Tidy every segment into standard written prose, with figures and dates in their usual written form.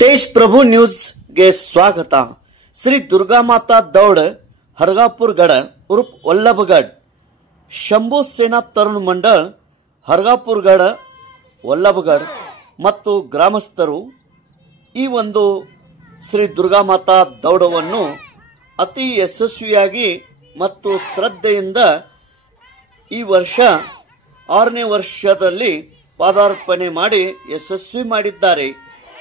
तेज प्रभु news ಗೆ ಸ್ವಾಗತ। ಶ್ರೀ ದುರ್ಗಾಮಾತಾ ದೌಡ್ ಹರಗಾಪುರಗಡ ಉರ್ಫ್ ವಲ್ಲಭಗಢ ಶಂಭು ಸೇನಾ ತರುಣ ಮಂಡಳ ಹರಗಾಪುರಗಡ ವಲ್ಲಭಗಢ ಮತ್ತು ಗ್ರಾಮಸ್ಥರು ಈ ಒಂದು ಶ್ರೀ ದುರ್ಗಾಮಾತಾ ದೌಡವನ್ನು ಅತಿ ಯಶಸ್ವಿಯಾಗಿ ಮತ್ತು ಶ್ರದ್ಧೆಯಿಂದ ಈ ವರ್ಷ 6ನೇ ವರ್ಷದಲ್ಲಿ ಪಾದಾರ್ಪಣೆ ಮಾಡಿ ಯಶಸ್ವಿ ಮಾಡಿದ್ದಾರೆ।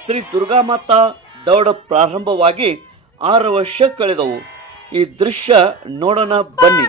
ಶ್ರೀ ದುರ್ಗಾಮಾತಾ ದೌಡ ಪ್ರಾರಂಭವಾಗಿ 6 ವರ್ಷ ಕಳೆದವು। ಈ ದೃಶ್ಯ ನೋಡೋಣ ಬನ್ನಿ।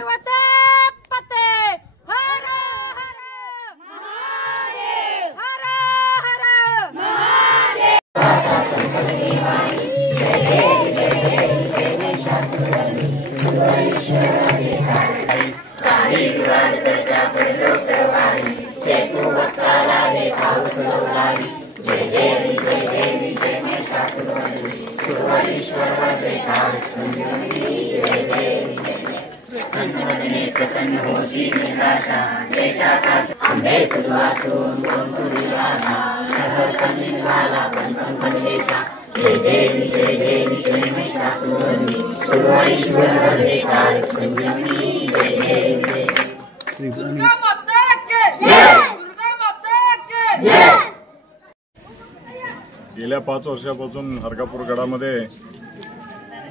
गेल्या 5 वर्षापासून हरगापूर गडामध्ये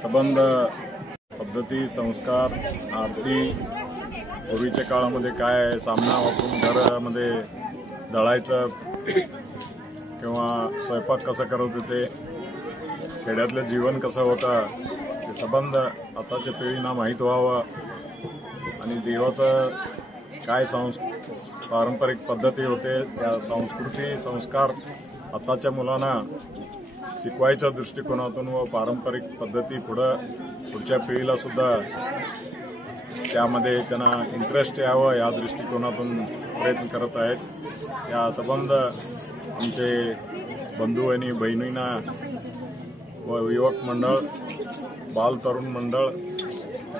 संबंध पद्धती संस्कार आरती पूर्वीच्या काळामध्ये काय सामना वापरून घरामध्ये दळायचं किंवा स्वयंपाक कसा करत होते, खेड्यातलं जीवन कसं होतं ते संबंध आताच्या पिढींना माहीत व्हावं आणि देवाचं काय पारंपरिक पद्धती होते त्या संस्कृती संस्कार आताच्या मुलांना शिकवायच्या दृष्टिकोनातून व पारंपरिक पद्धती पुढच्या पिढीला सुद्धा त्यामध्ये त्यांना इंटरेस्ट यावं या दृष्टिकोनातून प्रयत्न करत आहेत। या संबंध आमचे बंधू आणि बहिणींना व युवक मंडळ बाल तरुण मंडळ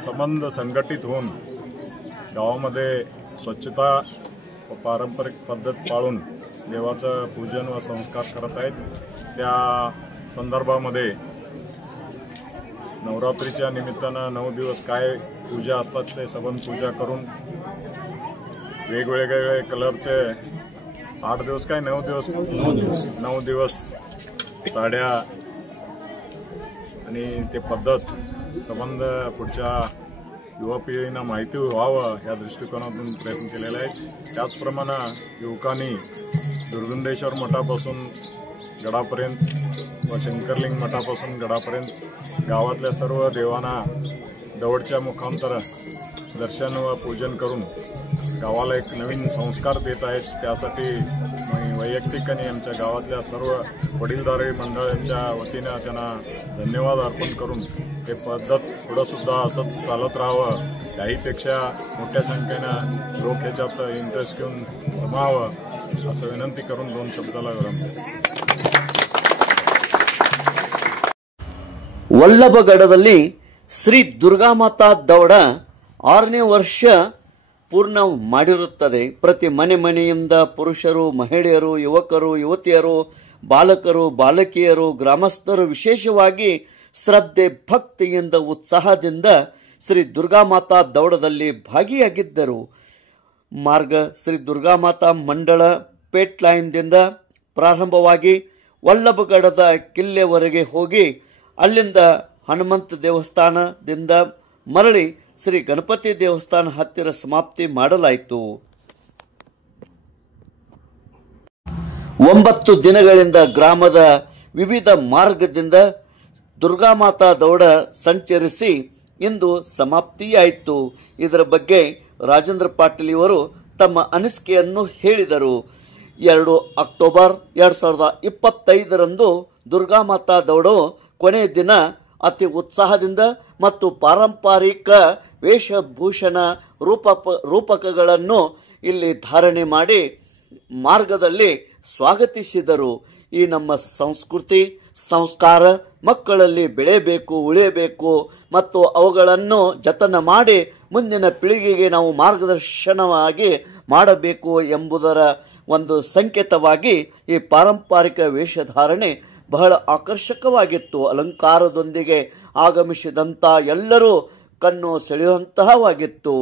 संबंध संघटित होऊन गावामध्ये स्वच्छता व पारंपरिक पद्धत पाळून देवाचं पूजन व संस्कार करत आहेत। त्या संदर्भामध्ये नवरात्रीच्या निमित्तानं 9 दिवस काय पूजा असतात ते संबंध पूजा करून वेगवेगळे कलरचे 8 दिवस काय 9 दिवस साड्या आणि ते पद्धत संबंध पुढच्या युवा पिढींना माहिती व्हावं या दृष्टिकोनातून प्रयत्न केलेला आहे। त्याचप्रमाणे युवकांनी दुर्गुंडेश्वर मठापासून गडापर्यंत व शंकरलिंग मठापासून गडापर्यंत गावातल्या सर्व देवांना दौडच्या मुखांतर दर्शन व पूजन करून गावाला एक नवीन संस्कार देत आहेत। त्यासाठी वैयक्तिक आणि आमच्या गावातल्या सर्व वडीलधारी मंडळांच्या वतीने त्यांना धन्यवाद अर्पण करून हे पद्धत पुढंसुद्धा असंच चालत राहावं, त्याहीपेक्षा मोठ्या संख्येनं लोक ह्याच्यात इंटरेस्ट घेऊन जमावं असं विनंती करून 2 शब्दाला विराम देतो। ವಲ್ಲಭಗಢದಲ್ಲಿ ಶ್ರೀ ದುರ್ಗಾಮಾತಾ ದೌಡ 6ನೇ ವರ್ಷ ಪೂರ್ಣ ಮಾಡಿರುತ್ತದೆ। ಪ್ರತಿ ಮನೆಯಿಂದ ಪುರುಷರು ಮಹಿಳೆಯರು ಯುವಕರು ಯುವತಿಯರು ಬಾಲಕರು ಬಾಲಕಿಯರು ಗ್ರಾಮಸ್ಥರು ವಿಶೇಷವಾಗಿ ಶ್ರದ್ಧೆ ಭಕ್ತಿಯಿಂದ ಉತ್ಸಾಹದಿಂದ ಶ್ರೀ ದುರ್ಗಾಮಾತಾ ದೌಡದಲ್ಲಿ ಭಾಗಿಯಾಗಿದ್ದರು। ಮಾರ್ಗ ಶ್ರೀ ದುರ್ಗಾಮಾತಾ ಮಂಡಳ ಪೇಟ್ ಲೈನ್ದಿಂದ ಪ್ರಾರಂಭವಾಗಿ ವಲ್ಲಭಗಢದ ಕಿಲ್ಲೆವರೆಗೆ ಹೋಗಿ ಅಲ್ಲಿಂದ ಹನುಮಂತ ದೇವಸ್ಥಾನದಿಂದ ಮರಳಿ ಶ್ರೀ ಗಣಪತಿ ದೇವಸ್ಥಾನ ಹತ್ತಿರ ಸಮಾಪ್ತಿ ಮಾಡಲಾಯಿತು। 9 ದಿನಗಳಿಂದ ಗ್ರಾಮದ ವಿವಿಧ ಮಾರ್ಗದಿಂದ ದುರ್ಗಾಮಾತಾ ದೌಡ ಸಂಚರಿಸಿ ಇಂದು ಸಮಾಪ್ತಿಯಾಯಿತು। ಇದರ ಬಗ್ಗೆ ರಾಜೇಂದ್ರ ಪಾಟೀಲ್ ಇವರು ತಮ್ಮ ಅನಿಸಿಕೆಯನ್ನು ಹೇಳಿದರು। 2 ಅಕ್ಟೋಬರ್ 2025ರಂದು ದುರ್ಗಾಮಾತಾ ದೌಡ ಕೊನೆಯ ದಿನ ಅತಿ ಉತ್ಸಾಹದಿಂದ ಮತ್ತು ಪಾರಂಪರಿಕ ವೇಷಭೂಷಣ ರೂಪಕಗಳನ್ನು ಇಲ್ಲಿ ಧಾರಣೆ ಮಾಡಿ ಮಾರ್ಗದಲ್ಲಿ ಸ್ವಾಗತಿಸಿದರು। ಈ ನಮ್ಮ ಸಂಸ್ಕೃತಿ ಸಂಸ್ಕಾರ ಮಕ್ಕಳಲ್ಲಿ ಬೆಳೆಯಬೇಕು, ಉಳಿಯಬೇಕು ಮತ್ತು ಅವುಗಳನ್ನು ಜತನ ಮಾಡಿ ಮುಂದಿನ ಪೀಳಿಗೆಗೆ ನಾವು ಮಾರ್ಗದರ್ಶನವಾಗಿ ಮಾಡಬೇಕು ಎಂಬುದರ ಒಂದು ಸಂಕೇತವಾಗಿ ಈ ಪಾರಂಪರಿಕ ವೇಷಧಾರಣೆ ಬಹಳ ಆಕರ್ಷಕವಾಗಿತ್ತು. ಅಲಂಕಾರದೊಂದಿಗೆ ಆಗಮಿಸಿದಂಥ ಎಲ್ಲರೂ ಕಣ್ಣು ಸೆಳೆಯುವಂತಹವಾಗಿತ್ತು.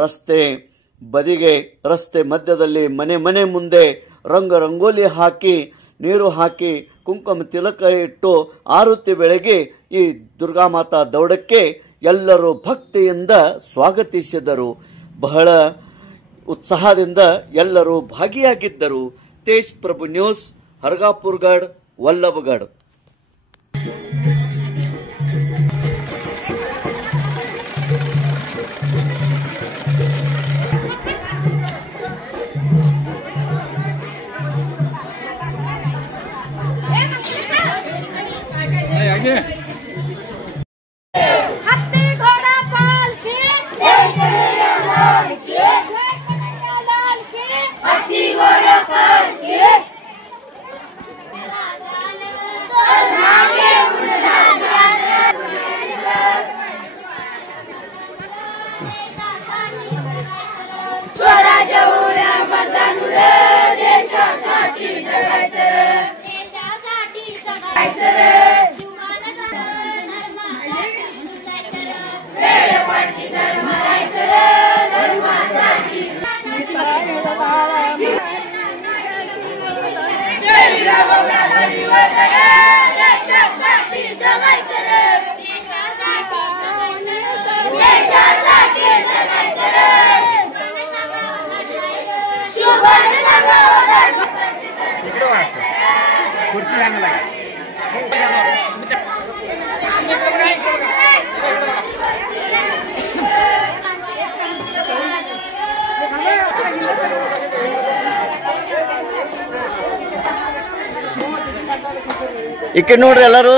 ರಸ್ತೆ ಬದಿಗೆ, ರಸ್ತೆ ಮಧ್ಯದಲ್ಲಿ, ಮನೆ ಮನೆ ಮುಂದೆ ರಂಗೋಲಿ ಹಾಕಿ, ನೀರು ಹಾಕಿ, ಕುಂಕುಮ ತಿಲಕ ಇಟ್ಟು ಆರತಿ ಬೆಳಗ್ಗೆ ಈ ದುರ್ಗಾಮಾತಾ ದೌಡಕ್ಕೆ ಎಲ್ಲರೂ ಭಕ್ತಿಯಿಂದ ಸ್ವಾಗತಿಸಿದರು. ಬಹಳ ಉತ್ಸಾಹದಿಂದ ಎಲ್ಲರೂ ಭಾಗಿಯಾಗಿದ್ದರು. ತೇಜ್ ಪ್ರಭು ನ್ಯೂಸ್, ಹರ್ಗಾಪುರ್ಗಢ, ವಲ್ಲಭಗಢ. ಈ ಕಡೆ ನೋಡ್ರಿ ಎಲ್ಲರೂ.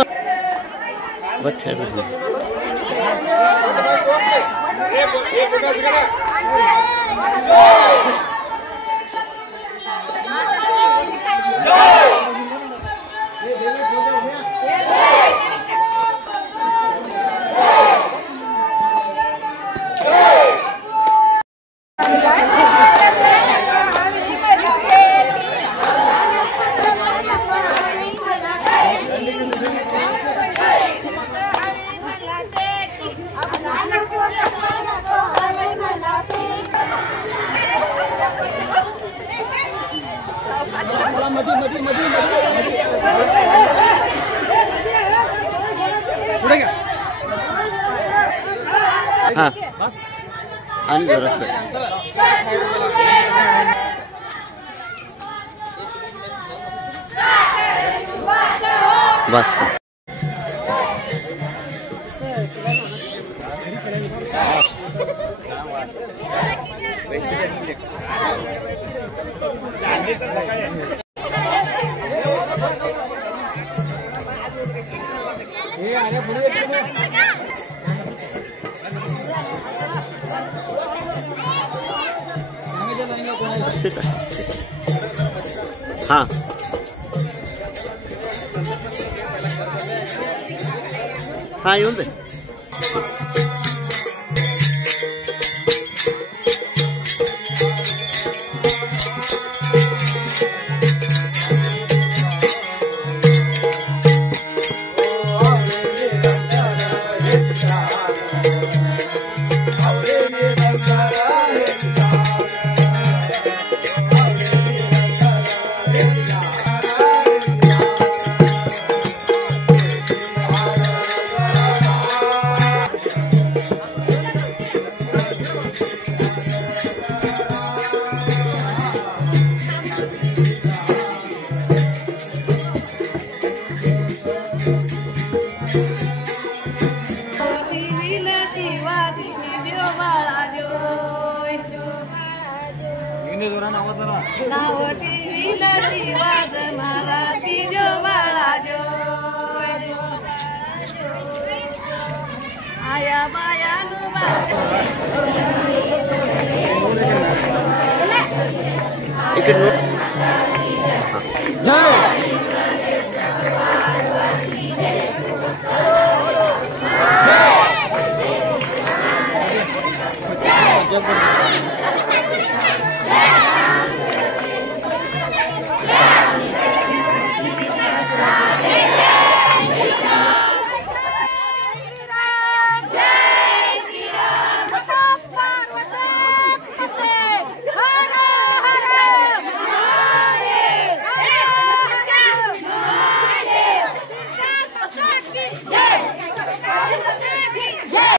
हाँ आणि रस बस हाँ हाँ येऊन दे. जय विजापूर